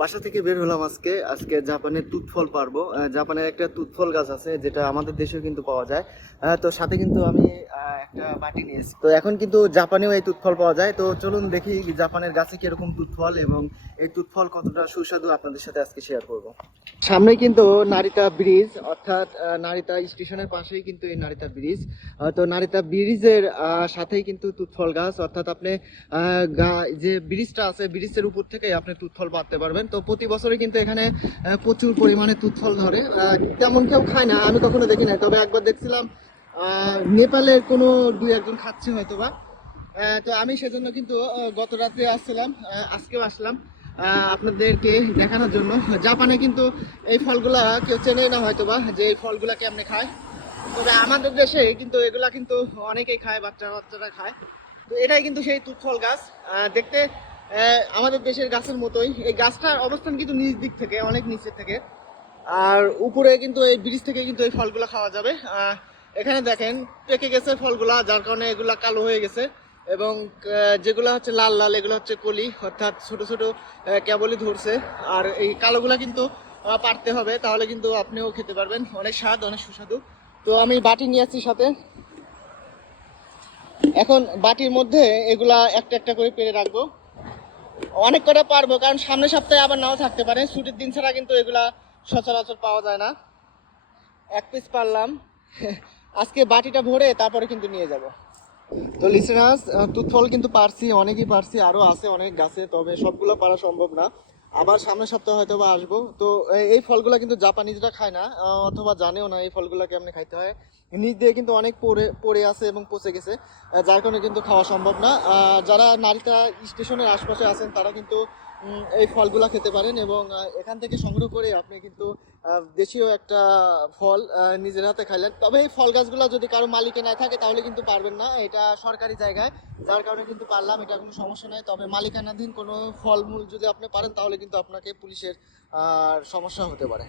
বাসা থেকে বের হলাম আজকে আজকে জাপানের তুত ফল পারবো। জাপানের একটা তুত ফল গাছ আছে যেটা আমাদের দেশেও কিন্তু পাওয়া যায়। তো সাথে কিন্তু আমি একটা বাটি নিয়েছি। তো এখন কিন্তু জাপানেও এই তুত ফল পাওয়া যায়। তো চলুন দেখি জাপানের গাছে কিরকম তুত ফল এবং এই তুত ফল কতটা সুস্বাদু আপনাদের সাথে আজকে শেয়ার করব। সামনে কিন্তু নারিতা ব্রিজ, অর্থাৎ নারিতা স্টেশনের পাশেই কিন্তু এই নারিতা ব্রিজ। তো নারিতা ব্রিজের সাথেই কিন্তু তুত ফল গাছ, অর্থাৎ আপনি যে ব্রিজটা আছে ব্রিজের উপর থেকে আপনি তুত ফল পাড়তে পারবেন। তো প্রতি বছরে কিন্তু এখানে প্রচুর পরিমাণে তুত ফল ধরে। তেমন কেউ খায় না, আমি কখনো দেখি নাই, তবে একবার দেখছিলাম নেপালের কোনো দুই একজন খাচ্ছে হয়তো বা। তো আমি সেজন্য কিন্তু গত রাতে আসছিলাম, আজকেও আসলাম আপনাদেরকে দেখানোর জন্য। জাপানে কিন্তু এই ফলগুলা কেউ চেনে না হয়তো বা, যে এই ফলগুলা কেমনে খায়। তবে আমাদের দেশে কিন্তু এগুলা কিন্তু অনেকেই খায়, বাচ্চারা খায়। তো এটাই কিন্তু সেই তুত ফল গাছ। দেখতে আমাদের দেশের গাছের মতোই। এই গাছটার অবস্থান কিন্তু নিচ দিক থেকে, অনেক নিচের থেকে। আর উপরে কিন্তু এই ব্রিজ থেকে কিন্তু এই ফলগুলা খাওয়া যাবে। এখানে দেখেন পেকে গেছে ফলগুলা, যার কারণে এগুলা কালো হয়ে গেছে। এবং যেগুলো হচ্ছে লাল লাল এগুলো হচ্ছে কলি, অর্থাৎ ছোট ছোট কেবলই ধরছে। আর এই কালোগুলা কিন্তু পারতে হবে, তাহলে কিন্তু আপনিও খেতে পারবেন। অনেক স্বাদ, অনেক সুস্বাদু। তো আমি বাটি নিয়ে আসছি সাথে। এখন বাটির মধ্যে এগুলা একটা একটা করে পেরে রাখবো। অনেক কটা পারবো, কারণ সামনের সপ্তাহে আবার নাও থাকতে পারে। ছুটির দিন ছাড়া কিন্তু এগুলা সচরাচর পাওয়া যায় না। এক পিস পারলাম। আজকে বাটিটা ভরে তারপরে কিন্তু নিয়ে যাব। তো লিসেনার্স, তুত ফল কিন্তু পারছি, অনেকই পারছি, আরো আছে অনেক গাছে, তবে সবগুলো পারা সম্ভব না। আবার সামনের সপ্তাহে হয়তো বা আসবো। তো এই ফলগুলা কিন্তু জাপানিজরা খায় না, অথবা জানেও না এই ফলগুলা কেমনে খাইতে হয়। নিচ দিয়ে কিন্তু অনেক পড়ে পড়ে আছে এবং পচে গেছে, যার কারণে কিন্তু খাওয়া সম্ভব না। যারা নারিতা স্টেশনের আশপাশে আছেন তারা কিন্তু এই ফলগুলা খেতে পারেন, এবং এখান থেকে সংগ্রহ করে আপনি কিন্তু দেশীয় একটা ফল নিজের হাতে খাইলেন। তবে এই ফল গাছগুলো যদি কারো মালিকে না থাকে তাহলে কিন্তু পারবেন না, এটা সরকারি জায়গায়, যার কারণে কিন্তু পারলাম, এটা কোনো সমস্যা নাই। তবে মালিকানাধীন কোনো ফলমূল যদি আপনি পারেন তাহলে কিন্তু আপনাকে পুলিশের সমস্যা হতে পারে।